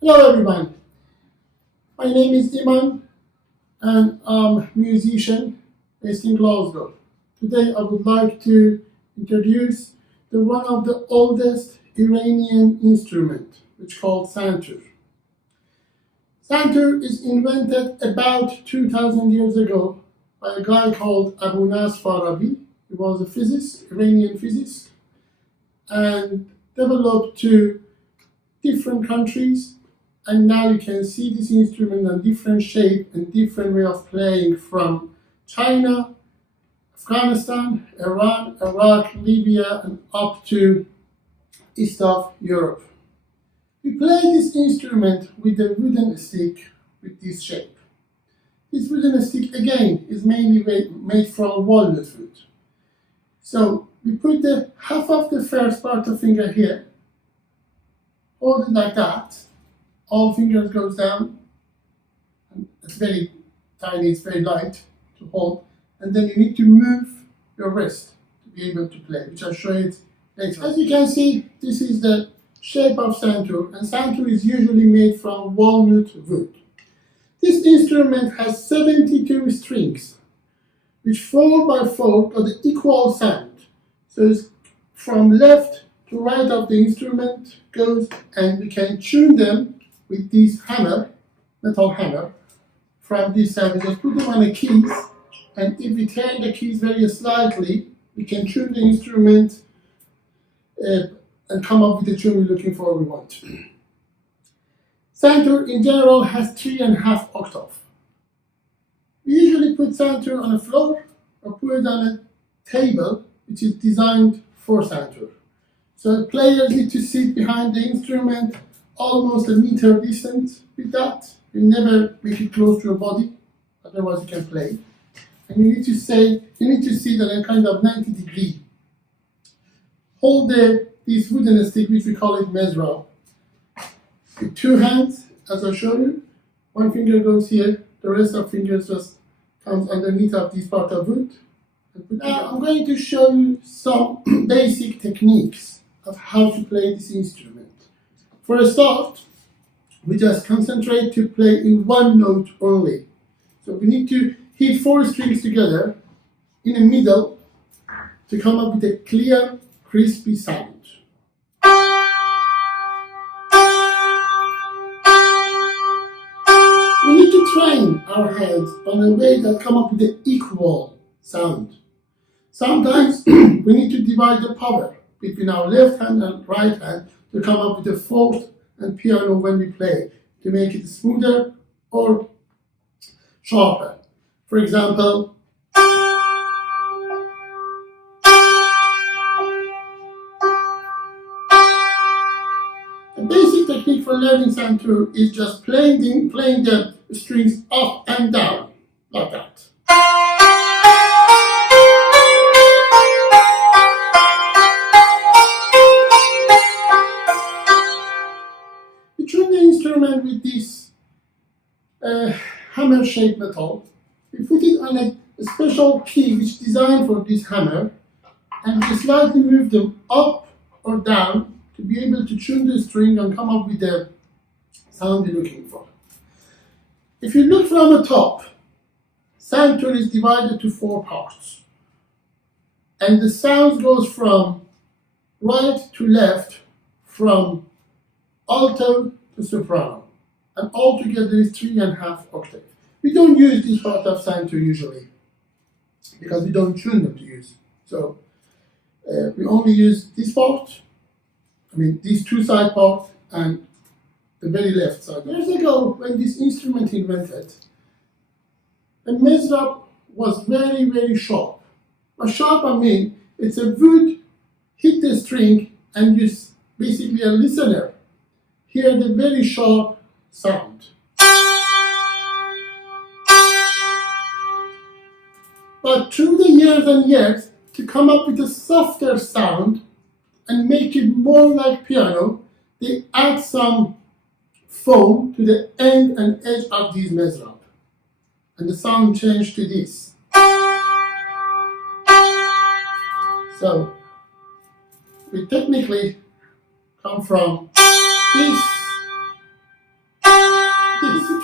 Hello everyone, my name is Iman and I'm a musician based in Glasgow. Today I would like to introduce one of the oldest Iranian instrument, which called Santur. Santur is invented about 2000 years ago by a guy called Abu Nasr Farabi. He was a physicist, Iranian physicist, and developed to different countries. And now you can see this instrument in different shape and different way of playing from China, Afghanistan, Iran, Iraq, Libya, and up to east of Europe. We play this instrument with a wooden stick with this shape. This wooden stick again is mainly made from walnut wood. So we put the half of the first part of finger here, hold it like that. All fingers goes down. It's very tiny, it's very light to hold. And then you need to move your wrist to be able to play, which I'll show you later. As you can see, this is the shape of Santur, and Santur is usually made from walnut wood. This instrument has 72 strings, which 4 by 4 got the equal sound. So it's from left to right of the instrument goes, and we can tune them with this hammer, metal hammer, from this side. We just put them on the keys, and if we turn the keys very slightly, we can tune the instrument and come up with the tune we're looking for we want. Santur in general has 3.5 octaves. We usually put Santur on the floor or put it on a table which is designed for Santur. So players need to sit behind the instrument almost a meter distance with that. You never make it close to your body, otherwise you can play. And you need to sit at a kind of 90 degree. Hold this wooden stick, which we call it mezra, with 2 hands, as I showed you. One finger goes here, the rest of fingers just comes underneath of this part of wood. Now I'm going to show you some basic techniques of how to play this instrument. For a start, we just concentrate to play in one note only. So we need to hit 4 strings together in the middle to come up with a clear, crispy sound. We need to train our hands on a way that come up with an equal sound. Sometimes we need to divide the power between our left hand and right hand to come up with a fourth and piano when we play, to make it smoother or sharper. For example, a basic technique for learning Santur is just playing the strings up and down, like that. Tune the instrument with this hammer-shaped metal. We put it on a special key which is designed for this hammer, and we slightly move them up or down to be able to tune the string and come up with the sound you're looking for. If you look from the top, Santur is divided to 4 parts, and the sound goes from right to left, from alto to soprano, and altogether is 3.5 octaves. We don't use this part of Santur usually because we don't tune them to use. So we only use this part, these 2 side parts and the very left side. Years ago, when this instrument invented, the mezrab was very, very sharp. By sharp I mean it's a wood, hit the string, and you basically a listener hear the very sharp sound. But through the years and years, to come up with a softer sound and make it more like piano, they add some foam to the end and edge of these mezrab. And the sound changed to this. So, we technically come from this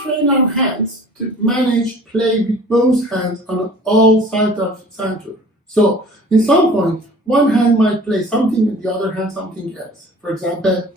train our hands to manage play with both hands on all sides of Santur. So, in some point, one hand might play something and the other hand something else. For example,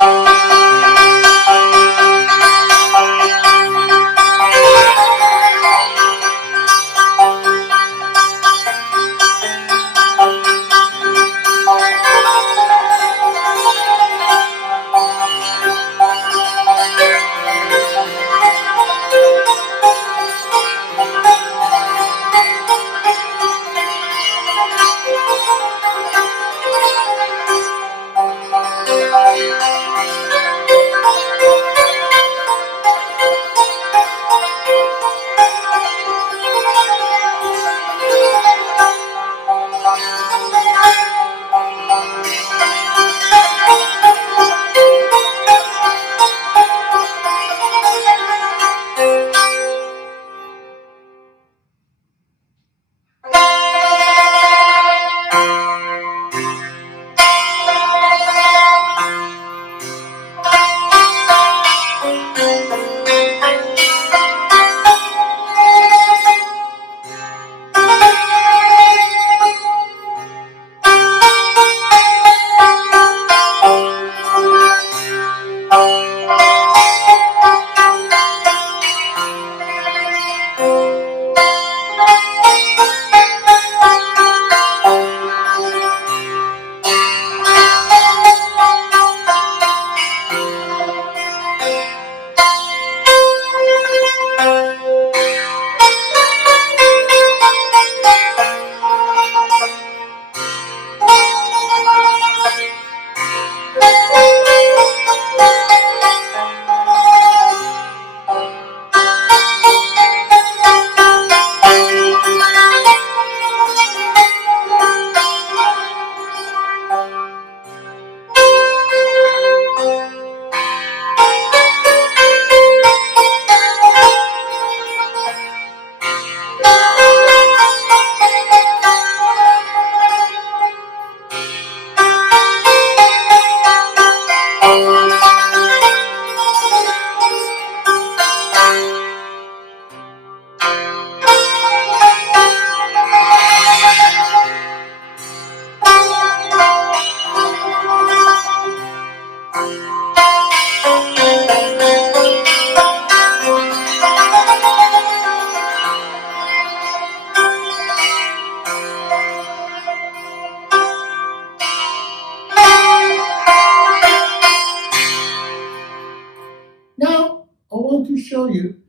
now I want to show you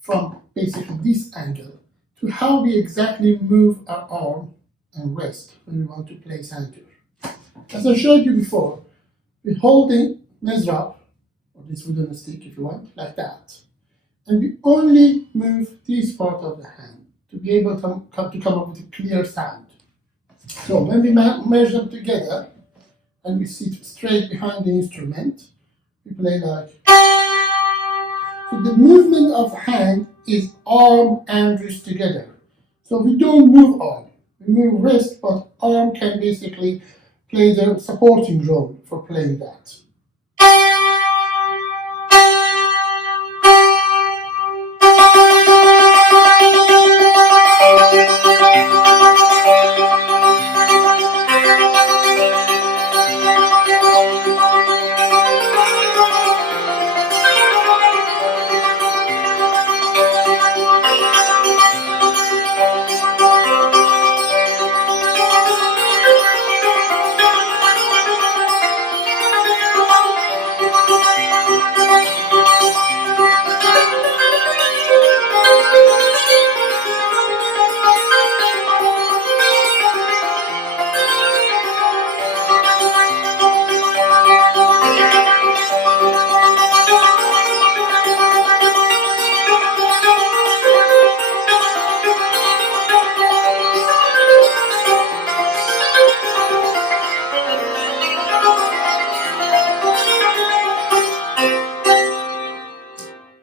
from basically this angle to how we exactly move our arm and wrist when we want to play Santur. As I showed you before, we're holding mezrab, or this wooden stick if you want, like that. And we only move this part of the hand to be able to come up with a clear sound. So when we merge them together and we sit straight behind the instrument, we play like. So the movement of hand is arm and wrist together. So we don't move arm, we move wrist, but arm can basically play the supporting role for playing that.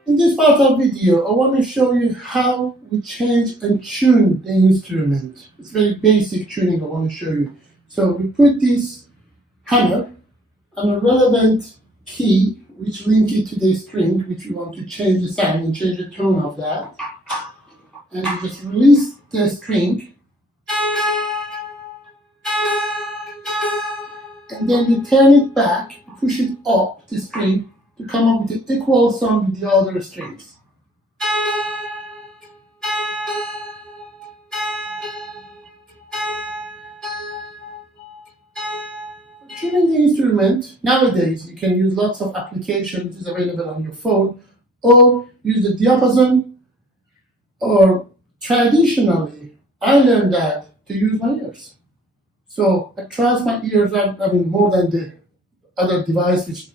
In this part of video, I want to show you how we change and tune the instrument. It's very basic tuning I want to show you. So we put this hammer on a relevant key which link it to the string, which we want to change the sound and change the tone of that. And you just release the string. And then you turn it back, push it up the string to come up with the equal sound with the other strings. Tuning the instrument, nowadays you can use lots of applications which is available on your phone, or use the diapason, or traditionally I learned that to use my ears. So I trust my ears, more than the other device which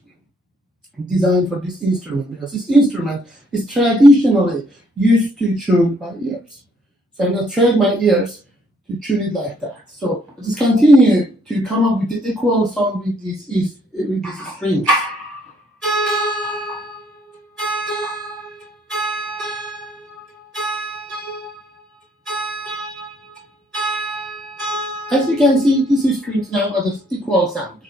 is designed for this instrument, because this instrument is traditionally used to tune by ears. So I'm going to train my ears to tune it like that. So I just continue to come up with the equal sound with these strings. As you can see, these strings now got an equal sound.